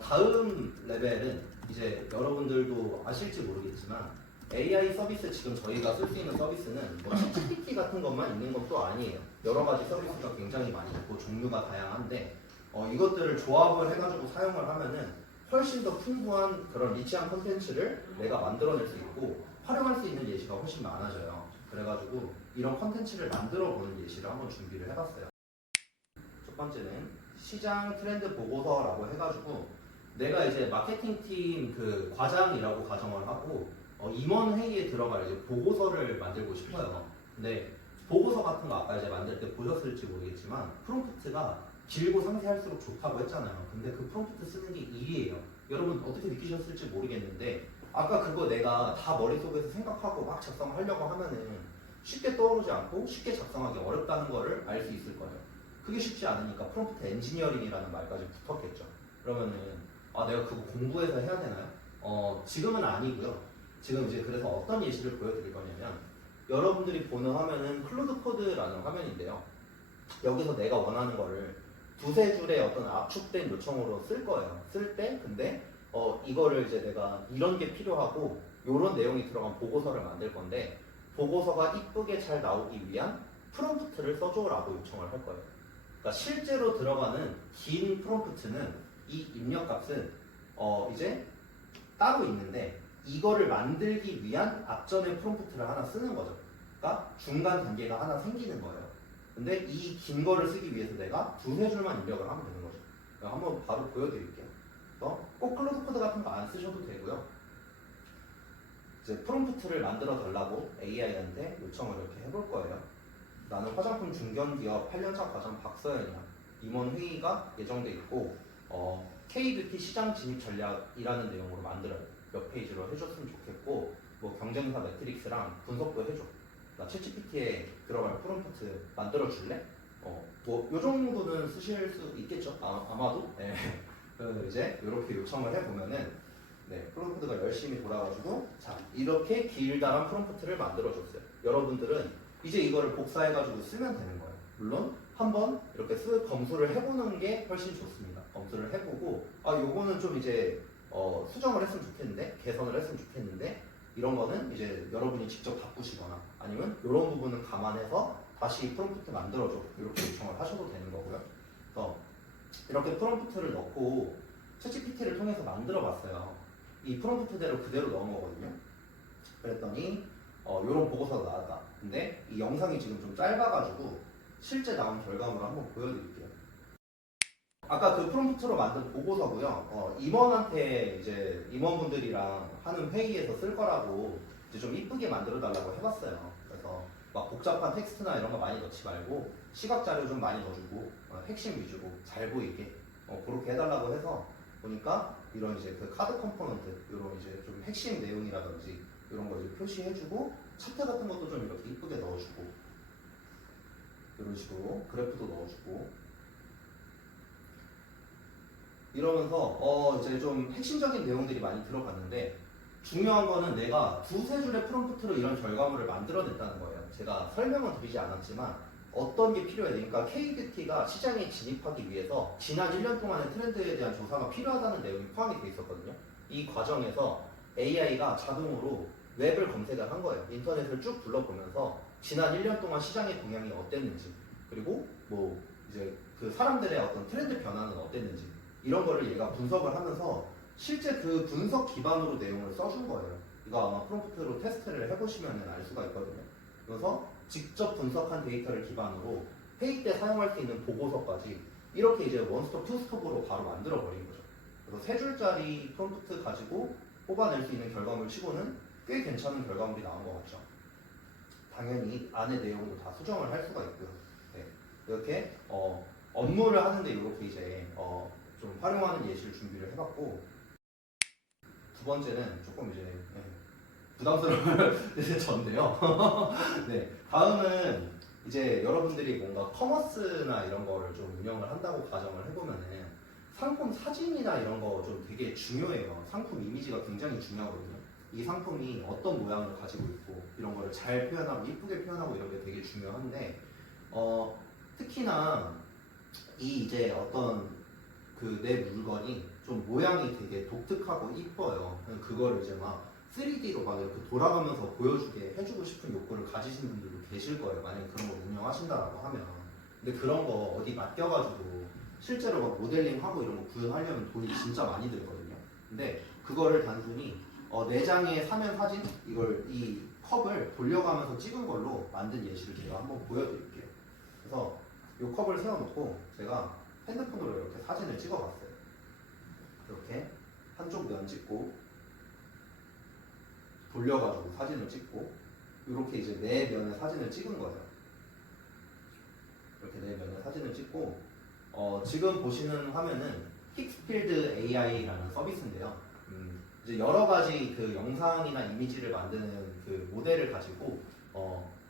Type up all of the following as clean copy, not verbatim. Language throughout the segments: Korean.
다음 레벨은 이제 여러분들도 아실지 모르겠지만 AI 서비스 지금 저희가 쓸 수 있는 서비스는 뭐 ChatGPT 같은 것만 있는 것도 아니에요. 여러 가지 서비스가 굉장히 많이 있고 종류가 다양한데 이것들을 조합을 해가지고 사용을 하면은 훨씬 더 풍부한 그런 리치한 콘텐츠를 내가 만들어낼 수 있고 활용할 수 있는 예시가 훨씬 많아져요. 그래가지고 이런 콘텐츠를 만들어보는 예시를 한번 준비를 해봤어요. 첫 번째는 시장 트렌드 보고서라고 해가지고 내가 이제 마케팅팀 그 과장이라고 가정을 하고 임원 회의에 들어갈 이제 보고서를 만들고 싶어요. 근데 보고서 같은 거 아까 이제 만들 때 보셨을지 모르겠지만 프롬프트가 길고 상세할수록 좋다고 했잖아요. 근데 그 프롬프트 쓰는 게 일이에요. 여러분 어떻게 느끼셨을지 모르겠는데 아까 그거 내가 다 머릿속에서 생각하고 막 작성하려고 하면은 쉽게 떠오르지 않고 쉽게 작성하기 어렵다는 거를 알 수 있을 거예요. 그게 쉽지 않으니까 프롬프트 엔지니어링이라는 말까지 붙었겠죠. 그러면은 내가 그거 공부해서 해야 되나요? 지금은 아니고요. 지금 이제 그래서 어떤 예시를 보여드릴 거냐면 여러분들이 보는 화면은 클로드 코드라는 화면인데요. 여기서 내가 원하는 거를 두세 줄의 어떤 압축된 요청으로 쓸 거예요. 쓸 때 근데 이거를 이제 내가 이런 게 필요하고 이런 내용이 들어간 보고서를 만들 건데 보고서가 이쁘게 잘 나오기 위한 프롬프트를 써줘라고 요청을 할 거예요. 그러니까 실제로 들어가는 긴 프롬프트는 이 입력값은 이제 따로 있는데 이거를 만들기 위한 앞전에 프롬프트를 하나 쓰는 거죠. 그러니까 중간 단계가 하나 생기는 거예요. 근데 이 긴 거를 쓰기 위해서 내가 두세 줄만 입력을 하면 되는 거죠. 한번 바로 보여드릴게요. 꼭 클로드 코드 같은 거 안 쓰셔도 되고요. 이제 프롬프트를 만들어 달라고 AI한테 요청을 이렇게 해볼 거예요. 나는 화장품 중견기업 8년차 과장 박서연이야. 임원 회의가 예정돼 있고 K뷰티 시장 진입 전략이라는 내용으로 만들어요. 몇 페이지로 해줬으면 좋겠고 뭐 경쟁사 매트릭스랑 분석도 해줘. 나 챗GPT에 들어갈 프롬프트 만들어 줄래? 뭐요 정도는 쓰실 수 있겠죠? 아마도. 네. 이제 이렇게 요청을 해보면은 프롬프트가 열심히 돌아가지고 자 이렇게 길다란 프롬프트를 만들어줬어요. 여러분들은 이제 이거를 복사해가지고 쓰면 되는 거예요. 물론 한번 이렇게 검수를 해보는 게 훨씬 좋습니다. 검수를 해보고 요거는 좀 이제 수정을 했으면 좋겠는데 개선을 했으면 좋겠는데 이런 거는 이제 여러분이 직접 바꾸시거나 아니면 이런 부분은 감안해서 다시 프롬프트 만들어줘 이렇게 요청을 하셔도 되는 거고요. 그래서 이렇게 프롬프트를 넣고 챗GPT를 통해서 만들어 봤어요. 이 프롬프트대로 그대로 넣은 거거든요. 그랬더니 이런 보고서가 나왔다. 근데 이 영상이 지금 좀 짧아가지고 실제 나온 결과물을 한번 보여드릴게요. 아까 그 프롬프트로 만든 보고서고요. 임원한테 이제 임원분들이랑 하는 회의에서 쓸 거라고 이제 좀 이쁘게 만들어 달라고 해봤어요. 그래서 막 복잡한 텍스트나 이런 거 많이 넣지 말고 시각 자료 좀 많이 넣어주고 핵심 위주로 잘 보이게 그렇게 해달라고 해서 보니까 이런 이제 그 카드 컴포넌트 이런 이제 좀 핵심 내용이라든지 이런 거 이제 표시해주고 차트 같은 것도 좀 이렇게 이쁘게 넣어주고 이런 식으로 그래프도 넣어주고 이러면서 이제 좀 핵심적인 내용들이 많이 들어갔는데 중요한 거는 내가 두세 줄의 프롬프트로 이런 결과물을 만들어냈다는 거예요. 제가 설명은 드리지 않았지만 어떤 게 필요해요. 그러니까 KBT가 시장에 진입하기 위해서 지난 1년 동안의 트렌드에 대한 조사가 필요하다는 내용이 포함이 되어 있었거든요. 이 과정에서 AI가 자동으로 웹을 검색을 한 거예요. 인터넷을 쭉 둘러보면서 지난 1년 동안 시장의 동향이 어땠는지 그리고 뭐 이제 그 사람들의 어떤 트렌드 변화는 어땠는지 이런 거를 얘가 분석을 하면서 실제 그 분석 기반으로 내용을 써준 거예요. 이거 아마 프롬프트로 테스트를 해보시면 알 수가 있거든요. 그래서 직접 분석한 데이터를 기반으로 회의 때 사용할 수 있는 보고서까지 이렇게 이제 원스톱, 투스톱으로 바로 만들어 버린 거죠. 그래서 세 줄짜리 프롬프트 가지고 뽑아낼 수 있는 결과물 치고는 꽤 괜찮은 결과물이 나온 것 같죠. 당연히 안에 내용도 다 수정을 할 수가 있고요. 이렇게 업무를 하는데 이렇게 이제 좀 활용하는 예시를 준비를 해봤고 두 번째는 조금 이제 부담스러운 전데요. 다음은 이제 여러분들이 뭔가 커머스나 이런 거를 좀 운영을 한다고 가정을 해보면은 상품 사진이나 이런 거 좀 되게 중요해요. 상품 이미지가 굉장히 중요하거든요. 이 상품이 어떤 모양을 가지고 있고 이런 거를 잘 표현하고 이쁘게 표현하고 이런 게 되게 중요한데 특히나 이 이제 어떤 그 내 물건이 좀 모양이 되게 독특하고 이뻐요. 그거를 이제 막 3D로 막 이렇게 돌아가면서 보여주게 해주고 싶은 욕구를 가지신 분들도 계실 거예요. 만약에 그런 걸 운영하신다라고 하면. 근데 그런 거 어디 맡겨가지고 실제로 막 모델링하고 이런 거 구현하려면 돈이 진짜 많이 들거든요. 근데 그거를 단순히 4장의 사면 사진 이걸 이 컵을 돌려가면서 찍은 걸로 만든 예시를 제가 한번 보여드릴게요. 그래서 이 컵을 세워놓고 제가 핸드폰으로 이렇게 사진을 찍어봤어요. 이렇게 한쪽 면 찍고 돌려가지고 사진을 찍고 이렇게 이제 네 면의 사진을 찍은 거예요. 이렇게 네 면의 사진을 찍고 지금 보시는 화면은 픽스필드 AI라는 서비스인데요. 이제 여러 가지 그 영상이나 이미지를 만드는 그 모델을 가지고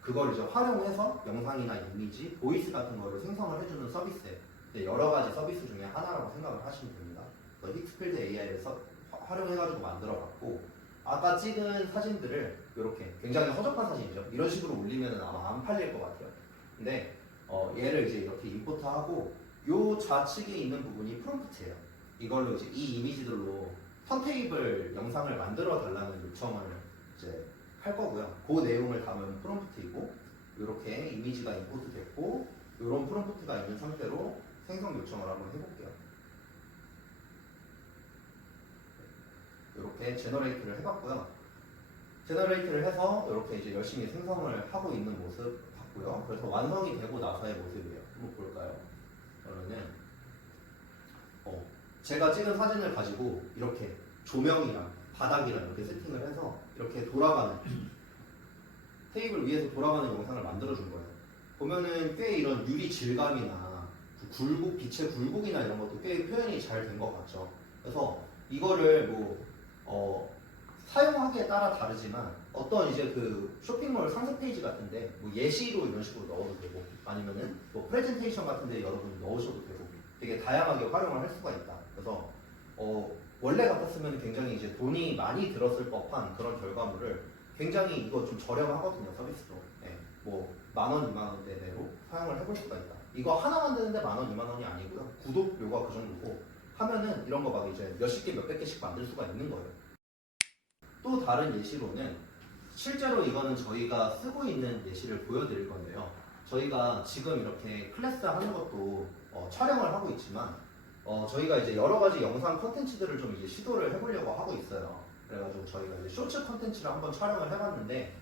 그걸 이제 활용해서 영상이나 이미지, 보이스 같은 거를 생성을 해주는 서비스예요. 여러 가지 서비스 중에 하나라고 생각을 하시면 됩니다. 픽스필드 AI를 활용해가지고 만들어봤고 아까 찍은 사진들을 이렇게 굉장히 허접한 사진이죠. 이런 식으로 올리면 아마 안 팔릴 것 같아요. 근데 얘를 이제 이렇게 임포트하고 요 좌측에 있는 부분이 프롬프트예요. 이걸로 이제 이 이미지들로 턴테이블 영상을 만들어 달라는 요청을 이제 할 거고요. 그 내용을 담은 프롬프트이고 이렇게 이미지가 임포트 됐고 이런 프롬프트가 있는 상태로 생성 요청을 한번 해볼게요. 이렇게 제너레이트를 해봤고요. 제너레이트를 해서 이렇게 이제 열심히 생성을 하고 있는 모습 봤고요. 그래서 완성이 되고 나서의 모습이에요. 한번 볼까요? 그러면은 제가 찍은 사진을 가지고 이렇게 조명이랑 바닥이랑 이렇게 세팅을 해서 이렇게 돌아가는 테이블 위에서 돌아가는 영상을 만들어준 거예요. 보면은 꽤 이런 유리 질감이나 굴곡, 빛의 굴곡이나 이런 것도 꽤 표현이 잘 된 것 같죠. 그래서 이거를 사용하기에 따라 다르지만 어떤 이제 그 쇼핑몰 상세 페이지 같은데 예시로 이런 식으로 넣어도 되고 아니면은 프레젠테이션 같은데 여러분이 넣으셔도 되고 되게 다양하게 활용을 할 수가 있다. 그래서 원래 같았으면 굉장히 이제 돈이 많이 들었을 법한 그런 결과물을 굉장히 이거 좀 저렴하거든요. 서비스도. 네. 10,000원, 20,000원대 내로 사용을 해볼 수가 있다. 이거 하나 만드는데 10,000원, 20,000원이 아니고요. 구독료가 그 정도고 하면은 이런 거 막 이제 몇십 개, 몇백 개씩 만들 수가 있는 거예요. 또 다른 예시로는 실제로 이거는 저희가 쓰고 있는 예시를 보여드릴 건데요. 저희가 지금 이렇게 클래스 하는 것도 촬영을 하고 있지만 저희가 이제 여러 가지 영상 컨텐츠들을 좀 이제 시도를 해보려고 하고 있어요. 그래가지고 저희가 이제 쇼츠 컨텐츠를 한번 촬영을 해봤는데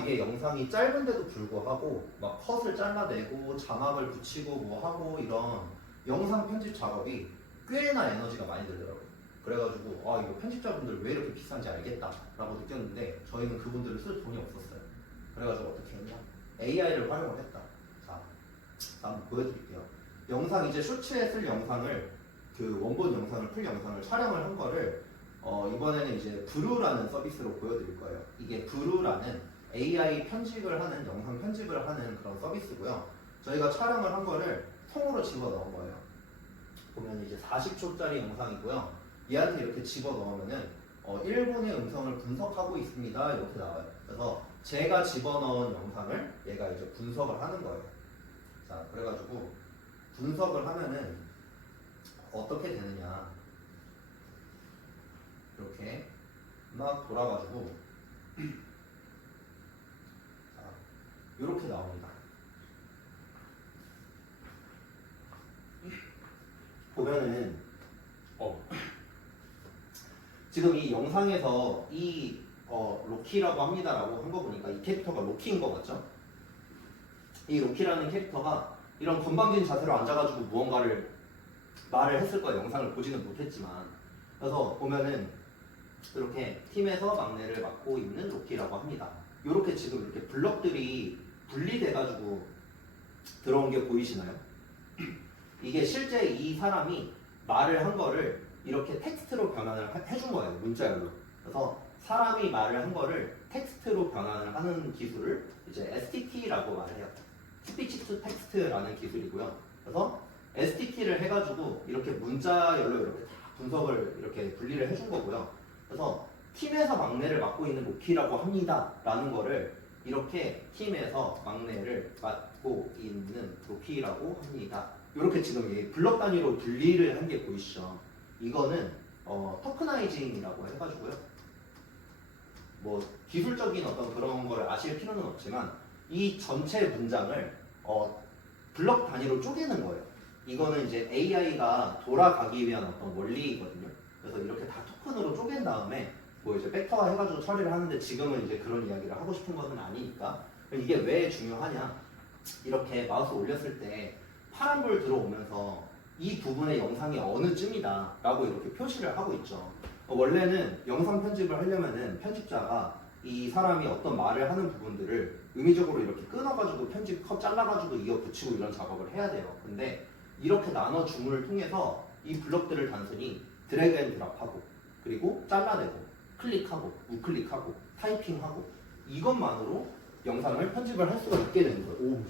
이게 영상이 짧은데도 불구하고 막 컷을 잘라내고 자막을 붙이고 뭐 하고 이런 영상 편집 작업이 꽤나 에너지가 많이 들더라고요. 그래가지고 이거 편집자분들 왜 이렇게 비싼지 알겠다 라고 느꼈는데 저희는 그분들을 쓸 돈이 없었어요. 그래가지고 어떻게 했냐, AI를 활용을 했다. 자, 한번 보여드릴게요. 영상 이제 쇼츠에 쓸 영상을 그 원본 영상을 풀 영상을 촬영을 한 거를 이번에는 이제 브루라는 서비스로 보여드릴 거예요. 이게 브루라는 AI 편집을 하는 영상 편집을 하는 그런 서비스고요. 저희가 촬영을 한 거를 통으로 집어 넣은 거예요. 보면 이제 40초짜리 영상이고요. 얘한테 이렇게 집어 넣으면은 1분의 음성을 분석하고 있습니다. 이렇게 나와요. 그래서 제가 집어 넣은 영상을 얘가 이제 분석을 하는 거예요. 자, 그래가지고 분석을 하면은 어떻게 되느냐, 이렇게 막 돌아가지고 자, 이렇게 나옵니다. 보면은 지금 이 영상에서 이 로키라고 합니다라고 한 거 보니까 이 캐릭터가 로키인 거 맞죠? 이 로키라는 캐릭터가 이런 건방진 자세로 앉아가지고 무언가를 말을 했을 거예요. 영상을 보지는 못했지만. 그래서 보면은 이렇게 팀에서 막내를 맡고 있는 로키라고 합니다. 이렇게 지금 이렇게 블럭들이 분리돼가지고 들어온 게 보이시나요? 이게 실제 이 사람이 말을 한 거를 이렇게 텍스트로 변환을 해준 거예요. 문자열로. 그래서 사람이 말을 한 거를 텍스트로 변환을 하는 기술을 이제 STT라고 말을 해요. 스피치 투 텍스트라는 기술이고요. 그래서 STT를 해가지고 이렇게 문자열로 이렇게 다 분석을 이렇게 분리를 해준 거고요. 그래서 팀에서 막내를 맡고 있는 로키라고 합니다 라는 거를 이렇게 팀에서 막내를 맡고 있는 로키라고 합니다. 이렇게 지금 블럭 단위로 분리를 한 게 보이시죠? 이거는 토크나이징이라고 해가지고요. 뭐 기술적인 어떤 그런 거를 아실 필요는 없지만 이 전체 문장을 블럭 단위로 쪼개는 거예요. 이거는 이제 AI가 돌아가기 위한 어떤 원리거든요. 그래서 이렇게 다 토큰으로 쪼갠 다음에 뭐 이제 벡터화 해가지고 처리를 하는데 지금은 이제 그런 이야기를 하고 싶은 것은 아니니까. 이게 왜 중요하냐? 이렇게 마우스 올렸을 때 파란불 들어오면서 이 부분의 영상이 어느 쯤이다 라고 이렇게 표시를 하고 있죠. 원래는 영상 편집을 하려면은 편집자가 이 사람이 어떤 말을 하는 부분들을 의미적으로 이렇게 끊어가지고 편집 컷 잘라가지고 이어 붙이고 이런 작업을 해야 돼요. 근데 이렇게 나눠 줌을 통해서 이 블럭들을 단순히 드래그 앤 드랍하고 그리고 잘라내고 클릭하고 우클릭하고 타이핑하고 이것만으로 영상을 편집을 할 수가 있게 되는 거예요. 오,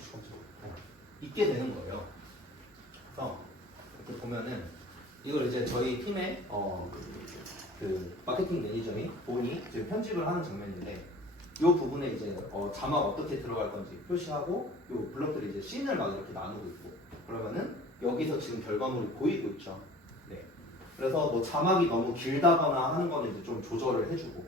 있게 되는 거예요. 그래서 이렇게 보면은 이걸 이제 저희 팀의 그 마케팅 매니저인 본이 지금 편집을 하는 장면인데 이 부분에 이제 자막 어떻게 들어갈 건지 표시하고 이 블럭들이 이제 씬을 막 이렇게 나누고 있고 그러면은 여기서 지금 결과물이 보이고 있죠. 네. 그래서 뭐 자막이 너무 길다거나 하는 거는 이제 좀 조절을 해주고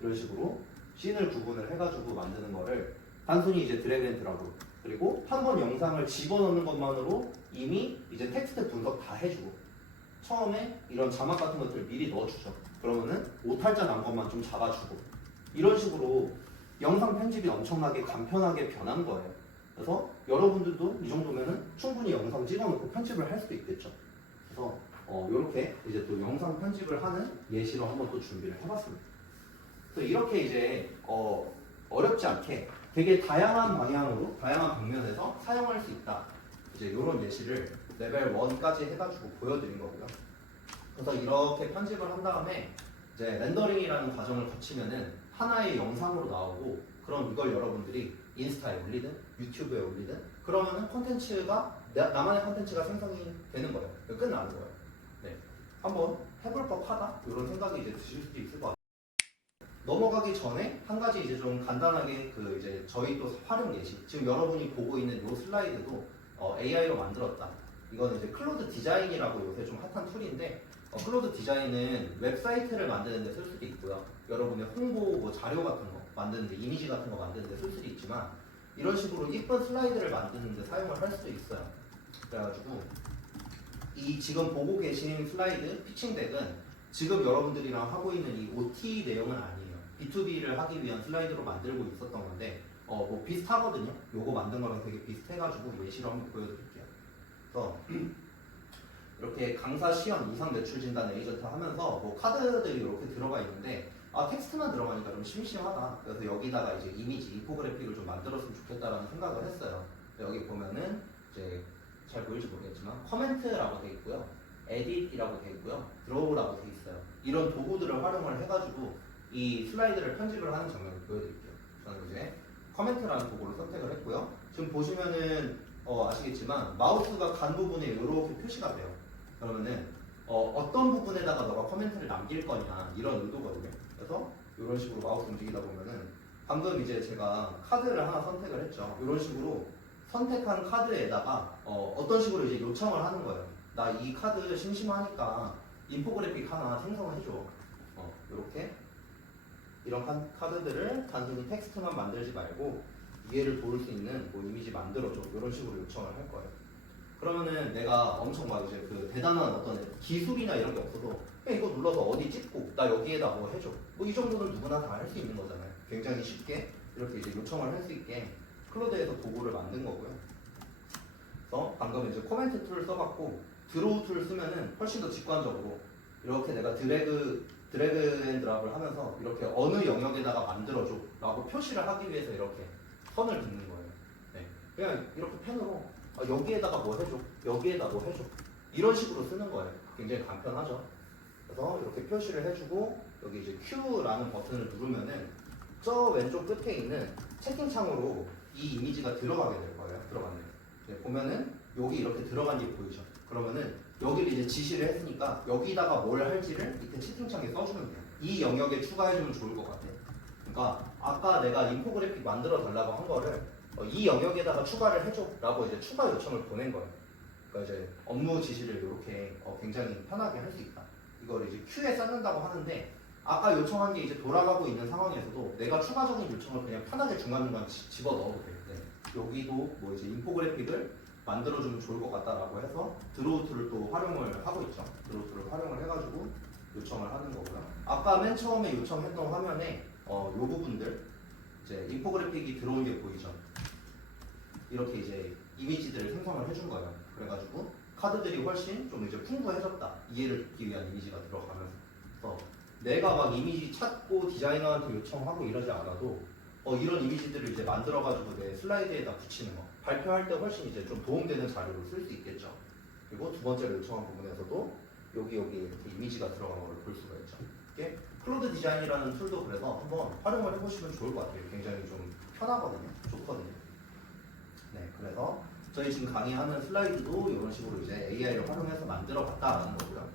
이런 식으로 씬을 구분을 해가지고 만드는 거를 단순히 이제 드래그 앤 드랍으로 그리고 한 번 영상을 집어넣는 것만으로 이미 이제 텍스트 분석 다 해주고 처음에 이런 자막 같은 것들을 미리 넣어주죠. 그러면은 오탈자 난 것만 좀 잡아주고 이런 식으로 영상 편집이 엄청나게 간편하게 변한 거예요. 그래서 여러분들도 이 정도면은 충분히 영상 찍어놓고 편집을 할 수도 있겠죠. 그래서 이렇게 이제 또 영상 편집을 하는 예시로 한번 또 준비를 해봤습니다. 그래서 이렇게 이제 어렵지 않게 되게 다양한 방향으로 다양한 방면에서 사용할 수 있다. 이제 이런 예시를 레벨 1까지 해가지고 보여드린 거고요. 그래서 이렇게 편집을 한 다음에 이제 렌더링이라는 과정을 거치면은 하나의 영상으로 나오고 그럼 이걸 여러분들이 인스타에 올리든 유튜브에 올리든 그러면은 콘텐츠가 나만의 콘텐츠가 생성이 되는 거예요. 끝나는 거예요. 네, 한번 해볼 법하다 이런 생각이 이제 드실 수도 있을 것 같아요. 넘어가기 전에 한 가지 이제 좀 간단하게 그 이제 저희 또 활용 예시 지금 여러분이 보고 있는 이 슬라이드도 AI로 만들었다. 이거는 이제 클로드 디자인이라고 요새 좀 핫한 툴인데 클로드 디자인은 웹사이트를 만드는 데 쓸 수도 있고요. 여러분의 홍보 뭐 자료 같은 거 만드는데 이미지 같은 거 만드는 데 쓸 수도 있지만 이런 식으로 이쁜 슬라이드를 만드는 데 사용을 할 수도 있어요. 그래가지고 이 지금 보고 계신 슬라이드 피칭 덱은 지금 여러분들이랑 하고 있는 이 OT 내용은 아니에요. B2B를 하기 위한 슬라이드로 만들고 있었던 건데 뭐 비슷하거든요. 요거 만든 거랑 되게 비슷해가지고 예시로 한번 보여드릴게요. 그래서 이렇게 강사 시험 이상 매출 진단 에이전트 하면서 뭐 카드들이 이렇게 들어가 있는데 텍스트만 들어가니까 좀 심심하다. 그래서 여기다가 이제 이미지, 인포그래픽을 좀 만들었으면 좋겠다라는 생각을 했어요. 여기 보면은 이제 잘 보일지 모르겠지만 커멘트라고 돼 있고요. 에딧이라고 돼 있고요. 드로우라고 돼 있어요. 이런 도구들을 활용을 해가지고 이 슬라이드를 편집을 하는 장면을 보여드릴게요. 저는 이제 커멘트라는 도구를 선택을 했고요. 지금 보시면은 아시겠지만 마우스가 간 부분에 이렇게 표시가 돼요. 그러면은 어떤 부분에다가 너가 코멘트를 남길 거냐 이런 의도거든요. 그래서 이런 식으로 마우스 움직이다 보면은 방금 이제 제가 카드를 하나 선택을 했죠. 이런 식으로 선택한 카드에다가 어떤 식으로 이제 요청을 하는 거예요. 나 이 카드 심심하니까 인포그래픽 하나 생성을 해줘. 이렇게 이런 카드들을 단순히 텍스트만 만들지 말고 이해를 도울 수 있는 뭐 이미지 만들어줘. 이런 식으로 요청을 할 거예요. 그러면은 내가 엄청 막 이제 그 대단한 어떤 기술이나 이런 게 없어도 그냥 이거 눌러서 어디 찍고 나 여기에다 뭐 해줘. 뭐 이 정도는 누구나 다 할 수 있는 거잖아요. 굉장히 쉽게 이렇게 이제 요청을 할 수 있게 클로드에서 도구를 만든 거고요. 그래서 방금 이제 코멘트 툴 써봤고 드로우 툴 쓰면은 훨씬 더 직관적으로 이렇게 내가 드래그 앤 드랍을 하면서 이렇게 어느 영역에다가 만들어줘 라고 표시를 하기 위해서 이렇게 선을 긋는 거예요. 네. 그냥 이렇게 펜으로 여기에다가 뭐 해줘, 여기에다 뭐 해줘 이런 식으로 쓰는 거예요. 굉장히 간편하죠. 그래서 이렇게 표시를 해주고 여기 이제 Q라는 버튼을 누르면은 저 왼쪽 끝에 있는 채팅창으로 이 이미지가 들어가게 될 거예요. 들어가네요. 네, 보면은 여기 이렇게 들어간 게 보이죠. 그러면은 여기를 이제 지시를 했으니까 여기다가 뭘 할지를 밑에 채팅창에 써주면 돼요. 이 영역에 추가해주면 좋을 것 같아요. 그러니까 아까 내가 인포그래픽 만들어 달라고 한 거를 이 영역에다가 추가를 해줘 라고 이제 추가 요청을 보낸 거예요. 그러니까 이제 업무 지시를 이렇게 굉장히 편하게 할 수 있다. 이걸 이제 큐에 쌓는다고 하는데 아까 요청한 게 이제 돌아가고 있는 상황에서도 내가 추가적인 요청을 그냥 편하게 중간중간 집어 넣어도 될 때 여기도 뭐 이제 인포그래픽을 만들어주면 좋을 것 같다라고 해서 드로우 툴을 또 활용을 하고 있죠. 드로우 툴을 활용을 해가지고 요청을 하는 거고요. 아까 맨 처음에 요청했던 화면에 요 부분들 이제 인포그래픽이 들어온 게 보이죠. 이렇게 이제 이미지들을 생성을 해준 거예요. 그래가지고 카드들이 훨씬 좀 이제 풍부해졌다. 이해를 돕기 위한 이미지가 들어가면서 내가 막 이미지 찾고 디자이너한테 요청하고 이러지 않아도 이런 이미지들을 이제 만들어가지고 내 슬라이드에다 붙이는 거 발표할 때 훨씬 이제 좀 도움되는 자료로 쓸 수 있겠죠. 그리고 두 번째로 요청한 부분에서도 여기 이렇게 이미지가 들어간 걸 볼 수가 있죠. 이게 클로드 디자인이라는 툴도 그래서 한번 활용을 해보시면 좋을 것 같아요. 굉장히 좀 편하거든요. 좋거든요. 네, 그래서 저희 지금 강의하는 슬라이드도 이런 식으로 이제 AI를 활용해서 만들어 봤다라는 거고요.